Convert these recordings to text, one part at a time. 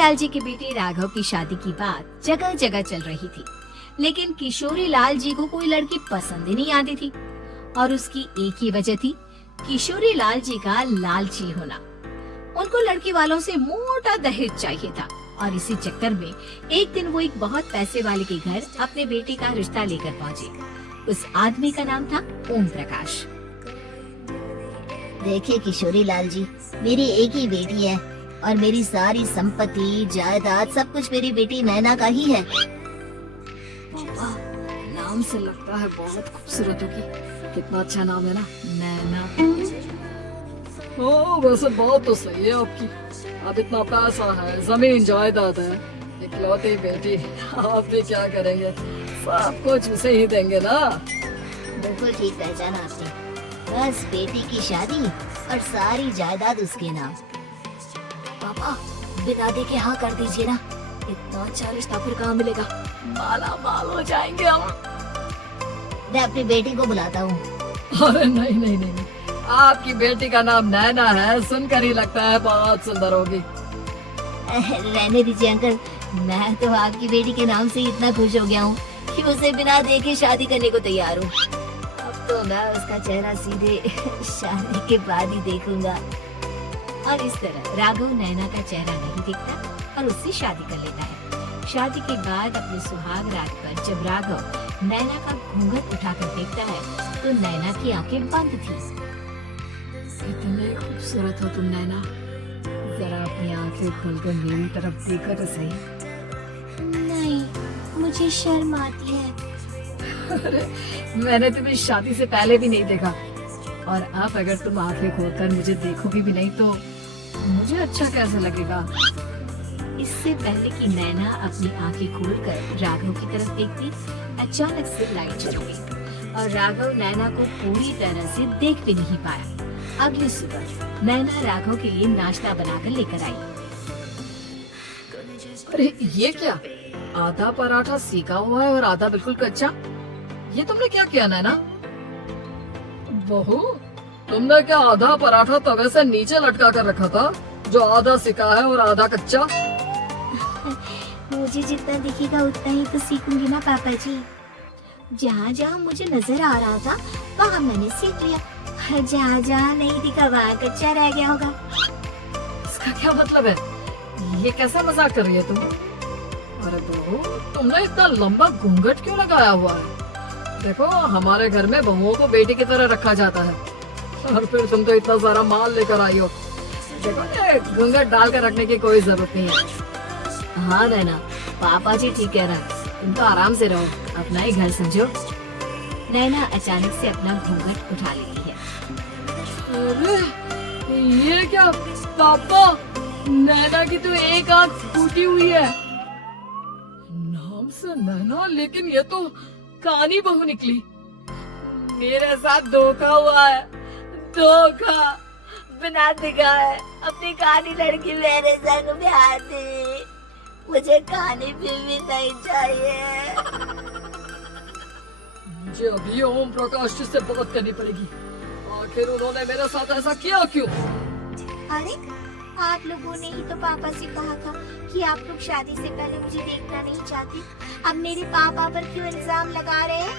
लाल जी की बेटी राघव की शादी की बात जगह जगह चल रही थी, लेकिन किशोरी लाल जी को कोई लड़की पसंद ही नहीं आती थी। और उसकी एक ही वजह थी, किशोरी लाल जी का लालची होना। उनको लड़की वालों से मोटा दहेज चाहिए था और इसी चक्कर में एक दिन वो एक बहुत पैसे वाले के घर अपने बेटे का रिश्ता लेकर पहुंचे। उस आदमी का नाम था ओम प्रकाश। देखिए किशोरी लाल जी, मेरी एक ही बेटी है और मेरी सारी संपत्ति जायदाद सब कुछ मेरी बेटी नैना का ही है। पापा, नाम से लगता है बहुत खूबसूरत होगी। कितना अच्छा नाम है ना, नैना। हाँ वैसे बात तो सही है आपकी। अब इतना पैसा है, जमीन जायदाद है, इकलौती बेटी, आप भी क्या करेंगे, सब कुछ उसे ही देंगे ना। बिल्कुल ठीक पहचाना आपने। बस बेटी की शादी और सारी जायदाद उसके नाम। पापा, बिना दे के हाँ कर दीजिए ना, इतना अच्छा रिश्ता फिर कहाँ मिलेगा, माला माल हो जाएंगे हम। मैं अपनी बेटी को बुलाता हूँ। अरे नहीं नहीं नहीं नहीं, आपकी बेटी का नाम नैना है, सुनकर ही लगता है बहुत सुंदर होगी। रहने दीजिए अंकल, मैं तो आपकी बेटी के नाम से ही इतना खुश हो गया हूँ कि उसे बिना देखे शादी करने को तैयार हूँ। अब तो मैं उसका चेहरा सीधे शादी के बाद ही देखूंगा। और इस तरह राघव नैना का चेहरा नहीं देखता और उससे शादी कर लेता है। शादी के बाद अपने सुहाग रात पर जब राघव नैना का घूंघट उठाकर देखता है तो नैना की आंखें बंद थी। कितने खूबसूरत हो तुम नैना, जरा अपनी आंखें खोलकर मेरी तरफ देखो तो सही। नहीं, मुझे शर्म आती है। अरे मैंने तुम्हें शादी से पहले भी नहीं देखा, और अब अगर तुम आंखें खोलकर मुझे देखोगी भी नहीं तो मुझे अच्छा कैसे लगेगा। इससे पहले कि नैना अपनी आंखें खोलकर राघव की तरफ देखती, अचानक से लाइट चली गई और राघव नैना को पूरी तरह से देख भी नहीं पाया। अगली सुबह नैना राघव के लिए नाश्ता बनाकर लेकर आई। अरे ये क्या, आधा पराठा सेका हुआ है और आधा बिल्कुल कच्चा। ये तुमने क्या किया नैना? बहू, तुमने क्या आधा पराठा तवे से नीचे लटका कर रखा था, जो आधा सेका है और आधा कच्चा? मुझे जितना दिखेगा उतना ही तो सीखूंगी ना पापा जी। जहाँ जहाँ मुझे नजर आ रहा था वहाँ मैंने सीख लिया, जहाँ जहाँ नहीं दिखा वहाँ कच्चा रह गया होगा। इसका क्या मतलब है? ये कैसा मजाक कर रही है तुम? अरे बहू, तुमने इतना लंबा घूंघट क्यों लगाया हुआ है? देखो, हमारे घर में बहुओं को बेटी की तरह रखा जाता है, और फिर तुम तो इतना सारा माल लेकर आई हो। देखो, ये घूंघट डाल कर रखने की कोई जरूरत नहीं है। हाँ नैना, पापा जी ठीक कह रहा है, तुम तो आराम से रहो, अपना ही घर समझो। नैना अचानक से अपना घूंघट उठा लेती है। अरे ये क्या पापा, नैना की तो एक आंख फूटी हुई है। नाम से नैना, लेकिन ये तो कानी बहू निकली। मेरे साथ धोखा हुआ है, धोखा। बिना दिखाए अपनी कहानी लड़की मेरे संग ब्याह दी। मुझे कहानी भी नहीं चाहिए। मुझे अभी ओम प्रकाश जी से बात करनी पड़ेगी। आखिर उन्होंने मेरे साथ ऐसा किया क्यों? अरे आप लोगों ने ही तो पापा से कहा था कि आप लोग शादी से पहले मुझे देखना नहीं चाहते। अब मेरे पापा पर क्यों इल्जाम लगा रहे हैं?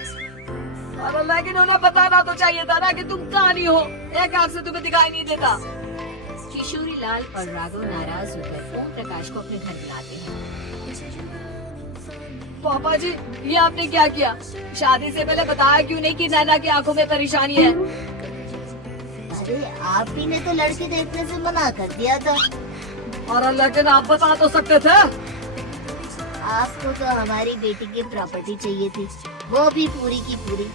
अरे लेकिन उन्हें बताना तो चाहिए था ना कि तुम कहानी हो, एक आंख से तुम्हें दिखाई नहीं देता। किशोरी लाल और राघव नाराज होकर ओम प्रकाश को अपने घर बुलाते हैं। पापा जी, ये आपने क्या किया? शादी से पहले बताया क्यों नहीं कि नैना की आंखों में परेशानी है? अरे आप ही ने तो लड़की देखने से मना कर दिया था। और लेकिन आप बता तो सकते थे। आपको तो हमारी बेटी की प्रॉपर्टी चाहिए थी, वो भी पूरी की पूरी।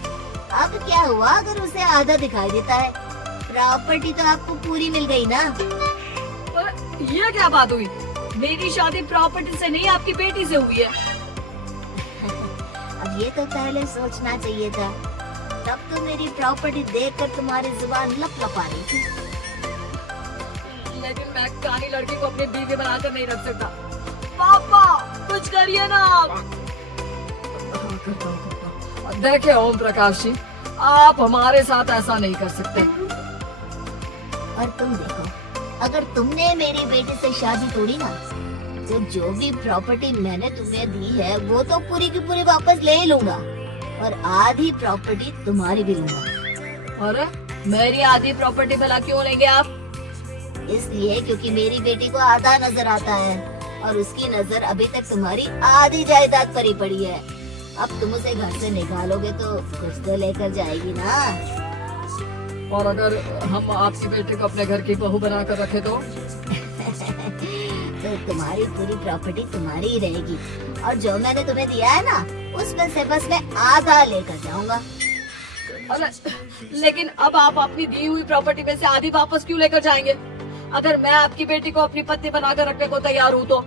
अब क्या हुआ अगर उसे आधा दिखाई देता है? प्रॉपर्टी तो आपको पूरी मिल गई ना। ये क्या बात हुई? मेरी शादी प्रॉपर्टी से नहीं, आपकी बेटी से हुई है। अब ये तो पहले सोचना चाहिए था, तब तो मेरी प्रॉपर्टी देखकर तुम्हारी जुबान लप-लपा रही थी। लेकिन मैं कानी लड़की को अपनी बीवी बनाकर नहीं रख सकता। पापा कुछ करिए ना आप। देखिए ओम प्रकाश जी, आप हमारे साथ ऐसा नहीं कर सकते। और तुम देखो, अगर तुमने मेरी बेटी से शादी तोड़ी ना तो जो भी प्रॉपर्टी मैंने तुम्हें दी है वो तो पूरी की पूरी वापस ले ही लूंगा और आधी प्रॉपर्टी तुम्हारी भी लूंगा। अरे मेरी आधी प्रॉपर्टी भला क्यों लेंगे आप? इसलिए क्योंकि मेरी बेटी को आधा नजर आता है और उसकी नजर अभी तक तुम्हारी आधी जायदाद पर ही पड़ी है। अब तुम उसे घर से निकालोगे तो कुछ तो लेकर जाएगी ना। और अगर हम आपकी बेटी को अपने घर की बहू बना कर रखे तो तुम्हारी पूरी प्रॉपर्टी तुम्हारी ही रहेगी और जो मैंने तुम्हें दिया है ना उसमें से बस मैं आधा लेकर जाऊंगा। अरे लेकिन अब आप अपनी दी हुई प्रॉपर्टी में से आधी वापस क्यों लेकर जाएंगे? अगर मैं आपकी बेटी को अपनी पत्नी बनाकर रखने को तैयार हूँ तो?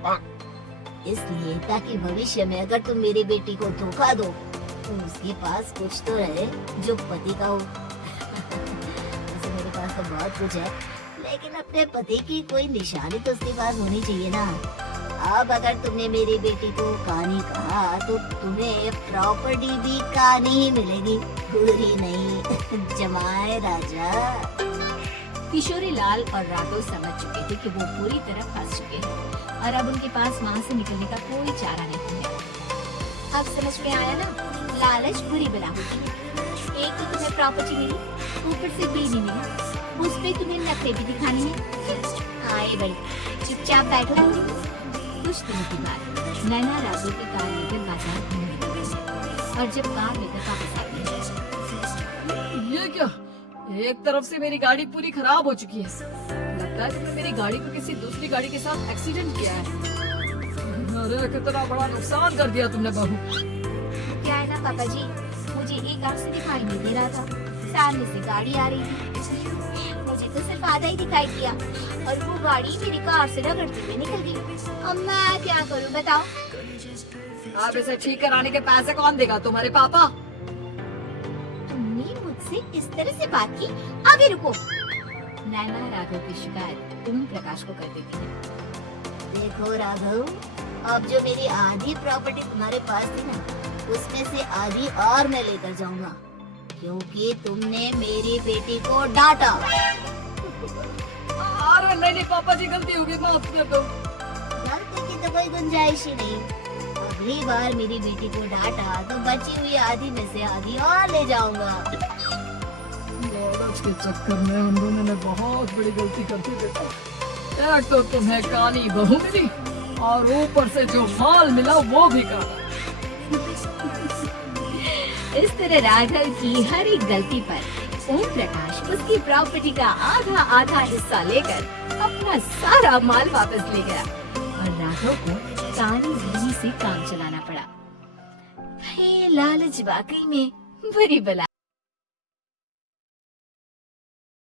इसलिए ताकि भविष्य में अगर तुम मेरी बेटी को धोखा दो तो उसके पास कुछ तो रहे जो पति का हो। वैसे मेरे पास तो बहुत कुछ है लेकिन अपने पति की कोई निशानी तो उसके पास होनी चाहिए ना। अब अगर तुमने मेरी बेटी को कहानी कहा तो तुम्हें प्रॉपर्टी भी कहानी ही मिलेगी, पूरी नहीं। जमाए राजा। किशोरी लाल और राघव समझ चुके थे कि वो पूरी तरह फंस चुके हैं और अब उनके पास वहाँ से निकलने का कोई चारा नहीं है। अब समझ में आया ना, लालच बुरी बला होती है। एक तो तुम्हें प्रॉपर्टी मिली, ऊपर से बिल भी मिला, उस पे तुम्हें नखरे भी दिखानी है। आए भाई, चुपचाप बैठो तुम। कुछ दिनों के बाद नैना राघव की कार लेकर बाजार घूमने निकली और जब कार लेकर वापस आई, ये क्या? एक तरफ से मेरी गाड़ी पूरी खराब हो चुकी है। लगता है तुमने मेरी गाड़ी को किसी दूसरी गाड़ी के साथ एक्सीडेंट किया है। अरे कितना बड़ा नुकसान कर दिया तुमने बहू। क्या है ना पापा जी, मुझे एक आंख से दिखाई नहीं दे रहा था, सामने से गाड़ी आ रही थी, मुझे तो सिर्फ आधा ही दिखाई दिया और वो गाड़ी मेरी कार से रगड़ते हुए निकल गई। अब मैं क्या करूं बताओ? आप इसे ठीक कराने के पैसे कौन देगा? तुम्हारे पापा? तुमने मुझसे इस तरह से बात की? अभी रुको। नैना राघव की शिकायत ओम प्रकाश को कर देती है। देखो राघव, अब जो मेरी आधी प्रॉपर्टी तुम्हारे पास थी ना उसमें से आधी और मैं लेकर जाऊंगा क्योंकि तुमने मेरी बेटी को डांटा। अरे नहीं पापा जी, गलती हो गई, माफ कर दो। गलती की तो कोई गुंजाइश ही नहीं। अगली बार मेरी बेटी को डांटा तो बची हुई आधी में से आधी और ले जाऊंगा। लालच के चक्कर में हम दोनों ने बहुत बड़ी गलती कर दी बेटा। एक तो तुम्हें काली बहू मिली और ऊपर से जो माल मिला वो भी काला। इस तरह राघव की हर एक गलती पर ओम प्रकाश उसकी प्रॉपर्टी का आधा आधा हिस्सा लेकर अपना सारा माल वापस ले गया और राघव को काली बिल्ली से काम चलाना पड़ा। भाई लालच वाकई में बुरी बला।